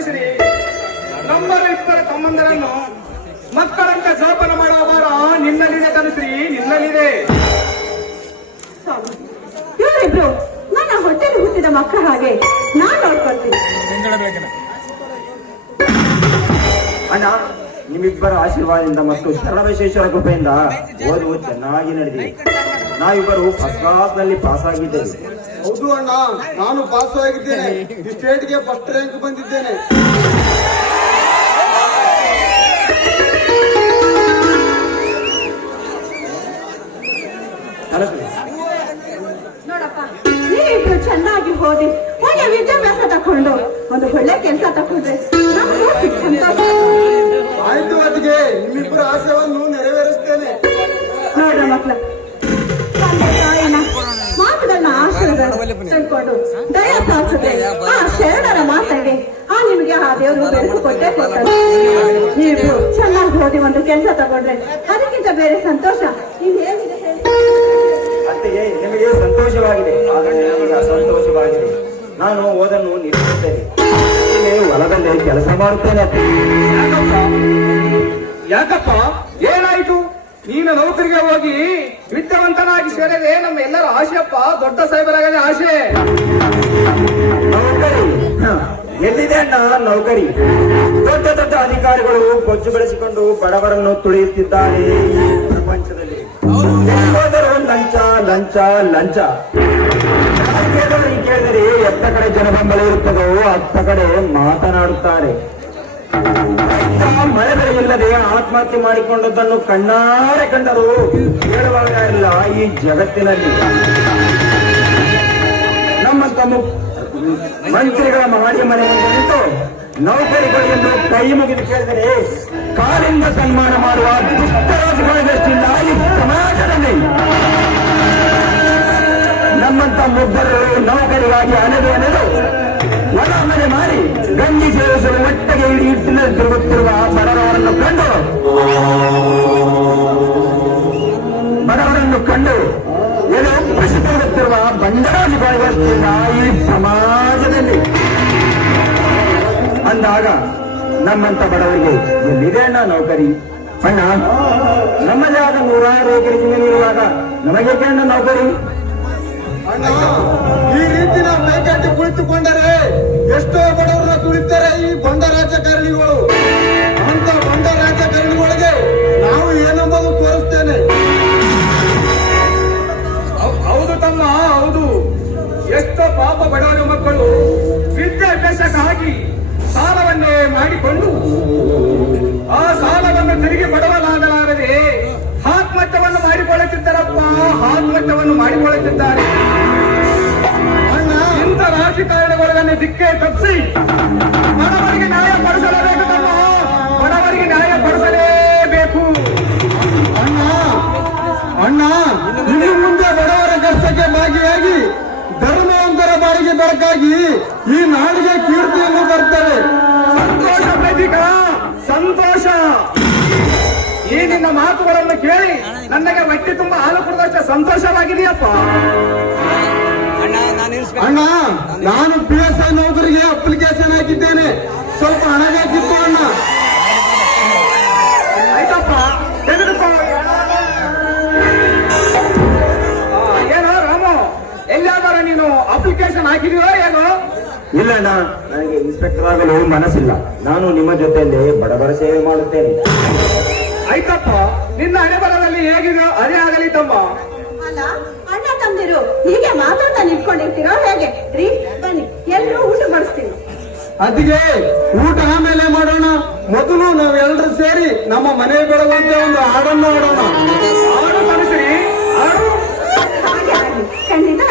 ತನುಶ್ರೀ ನಮ್ಮ ಇಬ್ಬರ ತಮ್ಮಂದರನ್ನು ಮಕ್ಕಳಂತ ಜೋಪಾನ ಮಾಡುವ ಭಾರ ನಿನ್ನಲ್ಲಿದೆ ಕನಸ್ರಿ ನಿನ್ನಲ್ಲಿದೆ. ಸ್ವಾಮಿ ಇವರಿಬ್ರು ನನ್ನ ಹೊಟ್ಟೆಲಿ ಹುಟ್ಟಿದ ಮಕ್ಕಳ ಹಾಗೆ ನಾನ್ ನೋಡ್ಕೊಳ್ತೀನಿ. ಅಣ್ಣ ನಿಮ್ಮಿಬ್ಬರ ಆಶೀರ್ವಾದದಿಂದ ಮತ್ತು ಶರಣಬಸವೇಶ್ವರ ಕೃಪೆಯಿಂದ ಓದುವ ಚೆನ್ನಾಗಿ ನಡೆದಿದೆ. ನಾವಿಬ್ಬರು ಫಸ್ಟ್ ಕ್ಲಾಸ್ನಲ್ಲಿ ಪಾಸ್ ಆಗಿದ್ದೇವೆ ಹೌದು ಅಣ್ಣ ನಾನು ಪಾಸ್ ಆಗಿದ್ದೇನೆ ಸ್ಟೇಟ್ಗೆ ಫಸ್ಟ್ ರ್ಯಾಂಕ್ ಬಂದಿದ್ದೇನೆ. ನೋಡಪ್ಪ ನೀವಿಬ್ರು ಚೆನ್ನಾಗಿ ಓದಿ ಒಳ್ಳೆ ವಿದ್ಯಾಭ್ಯಾಸ ತಕೊಂಡು ಒಂದು ಒಳ್ಳೆ ಕೆಲಸ ತಕೊಂಡ್ರೆ ಆಯ್ತು ಅದಕ್ಕೆ ನಿಮ್ಮಿಬ್ಬರ ಆಶಯವನ್ನು ಆ ಶರಣರ ಮಾತಾಡಿ ಆ ನಿಮಗೆ ಆ ದೇವರು ಬೆಳೆದು ಕೊಟ್ಟೆ ಕೊಡ್ತಾರೆ ನೀವು ಚೆನ್ನಾಗಿ ಓದಿ ಒಂದು ಕೆಲಸ ತಗೊಂಡ್ರೆ ಅದಕ್ಕಿಂತ ಬೇರೆ ಸಂತೋಷ. ನೀವು ಹೇಗಿದೆ ಅತ್ತೆಗೆ ನಿಮಗೆ ಸಂತೋಷವಾಗಿದೆ. ಅಸಂತೋಷವಾಗಿದೆ. ನಾನು ಓದನ್ನು ನಿಲ್ಲಿಸುತ್ತೇನೆ. ಹೊಲದಲ್ಲಿ ಕೆಲಸ ಮಾಡುತ್ತೇನೆ. ಯಾಕಪ್ಪ? ಏನಾಯ್ತು? ನೀನು ನೌಕರಿಗೆ ಹೋಗಿ ವಿದ್ಯಾವಂತನಾಗಿ ಸೇರದೆ ನಮ್ಮ ಎಲ್ಲರ ಆಶೆಯಪ್ಪ ದೊಡ್ಡ ಸಾಹೇಬರಾಗದೆ ಆಶೆ. ಎಲ್ಲಿದೆ ಅಣ್ಣ ನೌಕರಿ? ದೊಡ್ಡ ದೊಡ್ಡ ಅಧಿಕಾರಿಗಳು ಕೊಚ್ಚು ಬೆಳೆಸಿಕೊಂಡು ಬಡವರನ್ನು ತುಳಿಯುತ್ತಿದ್ದಾರೆ ಪ್ರಪಂಚದಲ್ಲಿ. ಲಂಚ ಲಂಚ ಲಂಚ. ಕೇಳಿದ್ರು ಎತ್ತ ಕಡೆ ಜನಬೆಂಬಲ ಇರುತ್ತದೋ ಅತ್ತ ಕಡೆ ಮಾತನಾಡುತ್ತಾರೆ. ಮಳೆ ಬೆಳೆಯಿಲ್ಲದೆ ಆತ್ಮಹತ್ಯೆ ಮಾಡಿಕೊಂಡದ್ದನ್ನು ಕಣ್ಣಾರೆ ಕಂಡರು ಹೇಳುವಾಗ ಇಲ್ಲ ಈ ಜಗತ್ತಿನಲ್ಲಿ. ನಮ್ಮಂತ ಮು- ಮಂತ್ರಿಗಳ ಮಾಡಿ ಮನೆ ಮುಂದೆ ನಿಂತು ನೌಕರಿಗಳು ಎಂದು ಕೈ ಮುಗಿದು ಕೇಳಿದರೆ ಕಾಲಿಂದ ಸನ್ಮಾನ ಮಾಡುವ ದುಷ್ಟರಾಜುಗಳಿಗಷ್ಟಿಲ್ಲ ಈ ಸಮಾಜದಲ್ಲಿ ನಮ್ಮಂತ ಮುಗ್ಧರು ನೌಕರಿಗಾಗಿ ಅಲೆದು ಅಲೆದು ಒಳ ಮನೆ ಮಾಡಿ ಗಂಜಿ ಸೇರಿಸಲು ಒಟ್ಟಿಗೆ ಇಡೀ ಇಟ್ಟಿನ ತಿರುಗುತ್ತಿರುವ ಬಡವರನ್ನು ಕಂಡು ಬಡವರನ್ನು ಕಂಡು ಏನು ಪ್ರಸಿದ್ಧರುತ್ತಿರುವ ಬಂಡರಾಜುಗಳಿಗಷ್ಟಿಲ್ಲ ಈ ಸಮಾಜದಲ್ಲಿ ಅಂದಾಗ ನಮ್ಮಂತ ಬಡವರಿಗೆ ಎಲ್ಲಿದೆ ಅಣ್ಣ ನೌಕರಿ? ಅಣ್ಣ ನಮ್ಮದೇ ಆದ ನೂರಾರು ಎಕರೆ ಜಮೀನು ಇರುವಾಗ ನಮಗೆ ಅಣ್ಣ ನೌಕರಿ? ಈ ರೀತಿ ನಾವು ಬೇಕಾಗಿ ಕುಳಿತುಕೊಂಡರೆ ಎಷ್ಟೋ ಬಡವರನ್ನ ಕುಳಿತಾರೆ ಈ ಬಂಡ ರಾಜಕಾರಣಿಗಳು. ಎಷ್ಟೋ ಪಾಪ ಬಡವರ ಮಕ್ಕಳು ವಿದ್ಯಾಭ್ಯಾಸಕ್ಕಾಗಿ ಸಾಲವನ್ನೇ ಮಾಡಿಕೊಂಡು ಆ ಸಾಲವನ್ನು ತೆರಿಗೆ ಬಡವಲಾಗಲಾರದೆ ಆತ್ಮಹತ್ಯವನ್ನು ಮಾಡಿಕೊಳ್ಳುತ್ತಿದ್ದಾರಪ್ಪ, ಆತ್ಮಹತ್ಯವನ್ನು ಮಾಡಿಕೊಳ್ಳುತ್ತಿದ್ದಾರೆ. ಅಣ್ಣ ಇಂಥ ರಾಜಕಾರಣಗಳನ್ನು ದಿಕ್ಕೆ ತಪ್ಪಿಸಿ ಬಡವರಿಗೆ ನ್ಯಾಯ ಪಡಿಸಲೇಬೇಕು. ಈ ನಾಡಿಗೆ ಕೀರ್ತಿಯನ್ನು ತರ್ತೇವೆ. ಸಂತೋಷ ಪ್ರತೀಕ ಸಂತೋಷ. ಈ ನಿನ್ನ ಮಾತುಗಳನ್ನು ಕೇಳಿ ನನಗೆ ಹೊಟ್ಟೆ ತುಂಬಾ ಹಾಲು ಕುಡಿದಷ್ಟು ಸಂತೋಷವಾಗಿದೆಯಪ್ಪ. ಅಣ್ಣ ನಾನು ಪಿ ಎಸ್ ಐ ನೌಕರಿಗೆ ಅಪ್ಲಿಕೇಶನ್ ಹಾಕಿದ್ದೇನೆ. ಸ್ವಲ್ಪ ಹಣ ಬೇಕಿತ್ತು ಅಣ್ಣ. ಆಯ್ತಪ್ಪ ತೆಗೆದುಕೋ. ಏನೋ ರಾಮು ಎಲ್ಲಾದರೂ ನೀನು ಅಪ್ಲಿಕೇಶನ್ ಹಾಕಿದೀಯೋ ಏನೋ ಇಲ್ಲ ಅಣ್ಣ ನನಗೆ ಇನ್ಸ್ಪೆಕ್ಟರ್ ಆಗಲು ಮನಸ್ಸಿಲ್ಲ. ನಾನು ನಿಮ್ಮ ಜೊತೆಯಲ್ಲಿ ಬಡವರ ಸೇವೆ ಮಾಡುತ್ತೇನೆ. ಆಯ್ತಪ್ಪ ನಿನ್ನ ಹಣೆ ಬರದಲ್ಲಿ ಅದೇ ಆಗಲಿ ತಮ್ಮ. ಅಲ್ಲ ಅಣ್ಣ ತಂದಿರು ಹೀಗೆ ಮಾತಾಡ್ತಾ ನಿಂತ್ಕೊಂಡಿರ್ತೀರೋ ಹೇಗೆ? ರೀ ಬನ್ನಿ ಎಲ್ಲರೂ ಊಟ ಮಾಡಿಸ್ತೀನಿ. ಅದಿಗೆ ಊಟ ಆಮೇಲೆ ಮಾಡೋಣ. ಮೊದಲು ನಾವೆಲ್ಲರೂ ಸೇರಿ ನಮ್ಮ ಮನೆ ಬೆಳಗುವಂತೆ ಒಂದು ಹಾಡನ್ನು ಹಾಡೋಣ. ಹಾಡು ಮನಸ್ಸಿರಿ ಹಾಡು. ಖಂಡಿತ.